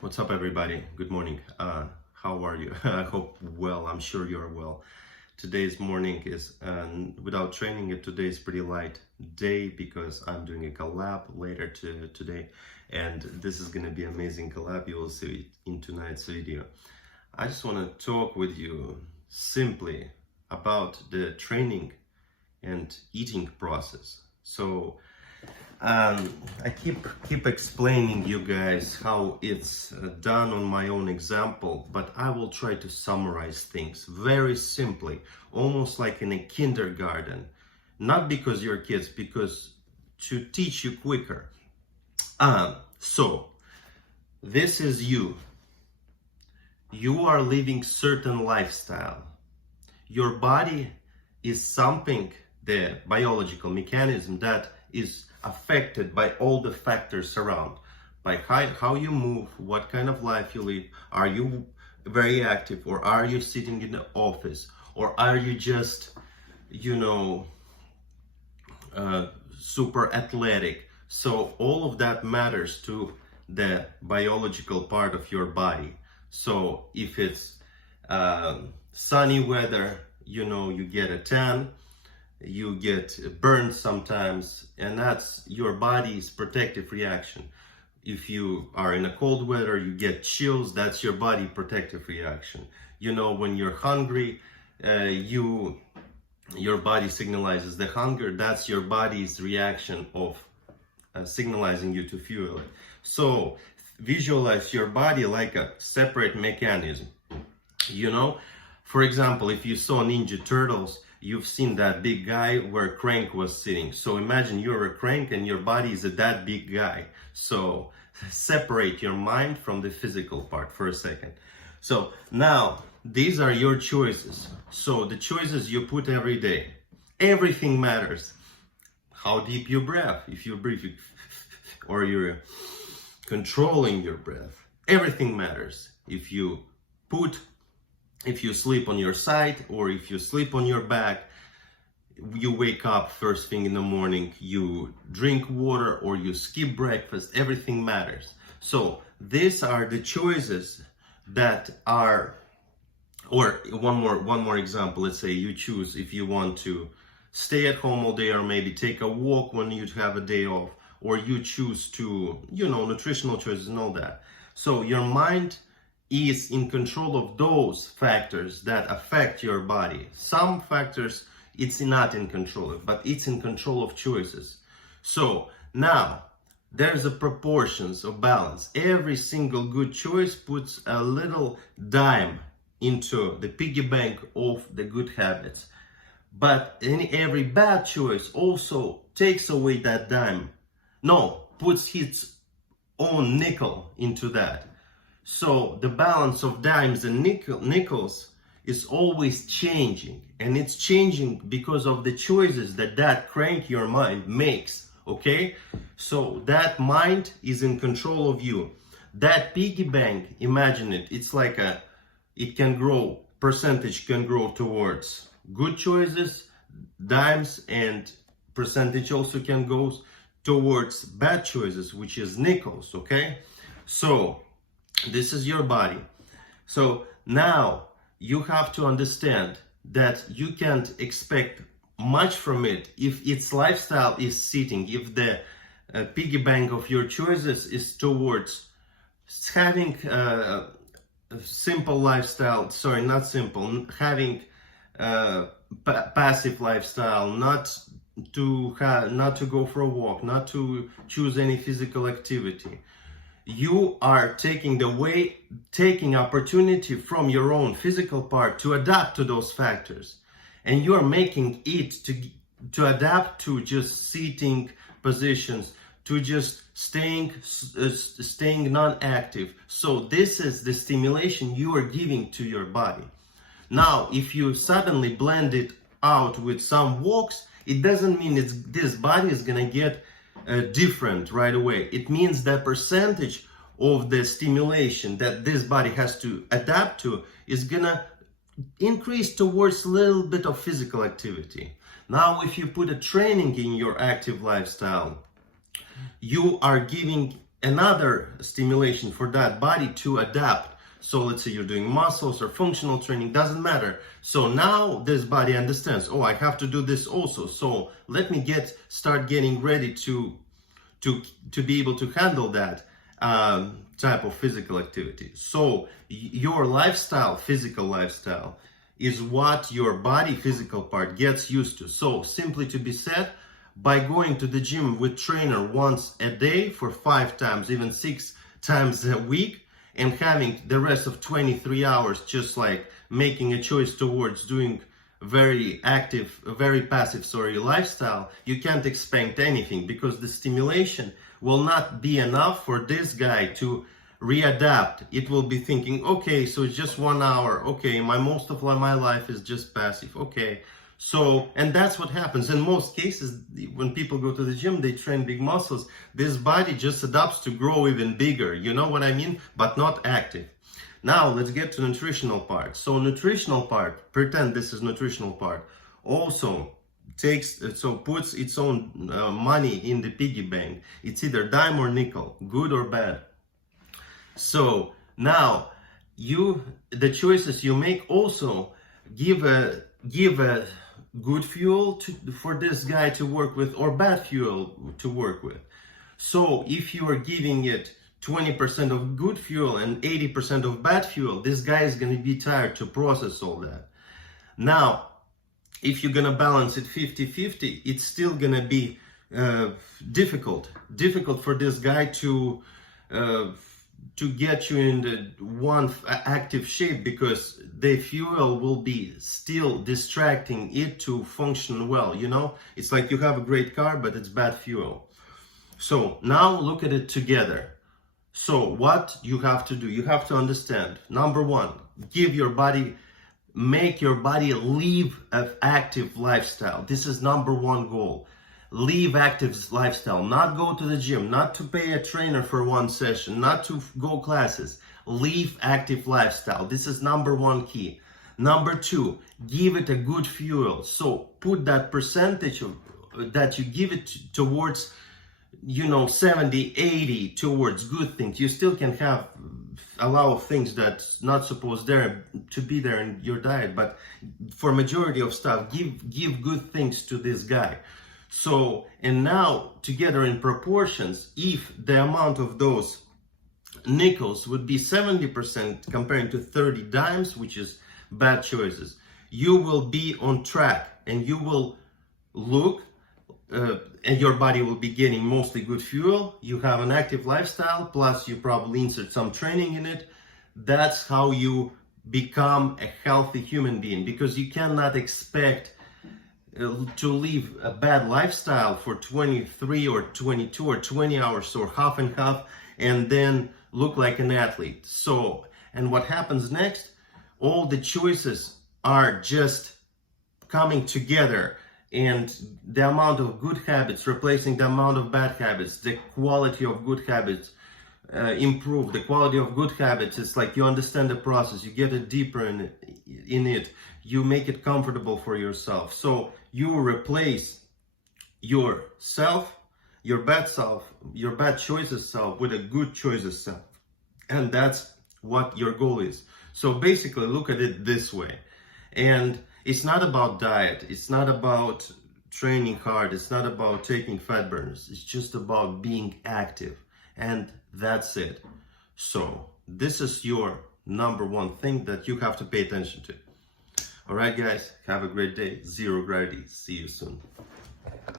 What's up, everybody? Good morning. How are you? I hope well. I'm sure you're well. Today's morning is, without training it, today is pretty light day because I'm doing a collab later today, and this is gonna be amazing collab. You will see it in tonight's video. I just want to talk with you simply about the training and eating process. So I keep explaining you guys how it's done on my own example, but I will try to summarize things very simply, almost like in a kindergarten. Not because you're kids, because to teach you quicker. So this is you. You are living certain lifestyle. Your body is something, the biological mechanism that is affected by all the factors around, by how you move, what kind of life you live. Are you very active, or are you sitting in the office, or are you just, super athletic? So all of that matters to the biological part of your body. So if it's sunny weather, you get a tan, you get burned sometimes, and that's your body's protective reaction. If you are in a cold weather, you get chills, that's your body protective reaction. When you're hungry, your body signalizes the hunger, that's your body's reaction of signalizing you to fuel it. So visualize your body like a separate mechanism. For example, if you saw Ninja Turtles, you've seen that big guy where Crank was sitting. So imagine you're a Crank and your body is that big guy. So separate your mind from the physical part for a second. So now these are your choices. So the choices you put every day, everything matters. How deep you breathe, if you breathe or you're controlling your breath, everything matters. If you sleep on your side or if you sleep on your back, you wake up first thing in the morning, you drink water or you skip breakfast, everything matters. So these are the choices that are, or one more example. Let's say you choose if you want to stay at home all day or maybe take a walk when you have a day off, or you choose to, nutritional choices and all that. So your mind is in control of those factors that affect your body. Some factors it's not in control of, but it's in control of choices. So now there's a proportions of balance. Every single good choice puts a little dime into the piggy bank of the good habits. But every bad choice also takes away that dime. No, puts its own nickel into that. So the balance of dimes and nickels is always changing, and it's changing because of the choices that crank your mind makes. Okay, so that mind is in control of you. That piggy bank, imagine it, it's like it can grow, percentage can grow towards good choices, dimes, and percentage also can go towards bad choices, which is nickels. Okay, so this is your body. So now you have to understand that you can't expect much from it if its lifestyle is sitting, if the piggy bank of your choices is towards having a simple lifestyle, sorry, not simple, having passive lifestyle, not to go for a walk, not to choose any physical activity. You are taking opportunity from your own physical part to adapt to those factors, and you are making it to adapt to just sitting positions, to just staying non-active. So this is the stimulation you are giving to your body. Now, if you suddenly blend it out with some walks, it doesn't mean this body is gonna get different right away. It means that percentage of the stimulation that this body has to adapt to is gonna increase towards a little bit of physical activity. Now, if you put a training in your active lifestyle, you are giving another stimulation for that body to adapt. So let's say you're doing muscles or functional training, doesn't matter. So now this body understands, oh, I have to do this also. So let me start getting ready to be able to handle that type of physical activity. So your lifestyle, physical lifestyle, is what your body physical part gets used to. So simply to be said, by going to the gym with trainer once a day for 5 times, even 6 times a week, and having the rest of 23 hours just like making a choice towards doing very passive lifestyle, you can't expect anything, because the stimulation will not be enough for this guy to readapt. It will be thinking, okay, so it's just 1 hour, okay, most of my life is just passive, okay. So, and that's what happens in most cases. When people go to the gym, they train big muscles, this body just adapts to grow even bigger, you know what I mean, but not active. Now let's get to nutritional part. So nutritional part, pretend this is nutritional part, also puts its own money in the piggy bank. It's either dime or nickel, good or bad. So now the choices you make also give a good fuel for this guy to work with, or bad fuel to work with. So if you are giving it 20% of good fuel and 80% of bad fuel, this guy is going to be tired to process all that. Now, if you're going to balance it 50-50, it's still going to be difficult for this guy to get you in the one active shape, because the fuel will be still distracting it to function well, you know? It's like you have a great car, but it's bad fuel. So now look at it together. So what you have to do, you have to understand, number one, make your body live an active lifestyle. This is number one goal. Live active lifestyle, not go to the gym, not to pay a trainer for one session, not to go classes. Live active lifestyle. This is number one key. Number two, give it a good fuel. So put that percentage that you give it towards, 70, 80 towards good things. You still can have a lot of things that's not supposed to be there in your diet, but for majority of stuff, give good things to this guy. So, and now together in proportions, if the amount of those nickels would be 70% comparing to 30 dimes, which is bad choices, you will be on track, and you will look and your body will be getting mostly good fuel. You have an active lifestyle, plus you probably insert some training in it. That's how you become a healthy human being, because you cannot expect to live a bad lifestyle for 23 or 22 or 20 hours or half and half and then look like an athlete. So, and what happens next? All the choices are just coming together, and the amount of good habits replacing the amount of bad habits, the quality of good habits improve. The quality of good habits is like you understand the process, you get it deeper in it, you make it comfortable for yourself. So you replace yourself, your bad choices self with a good choices self. And that's what your goal is. So basically look at it this way. And it's not about diet, it's not about training hard, it's not about taking fat burners, it's just about being active. And that's it. So this is your number one thing that you have to pay attention to. All right, guys, have a great day. Zero gravity. See you soon.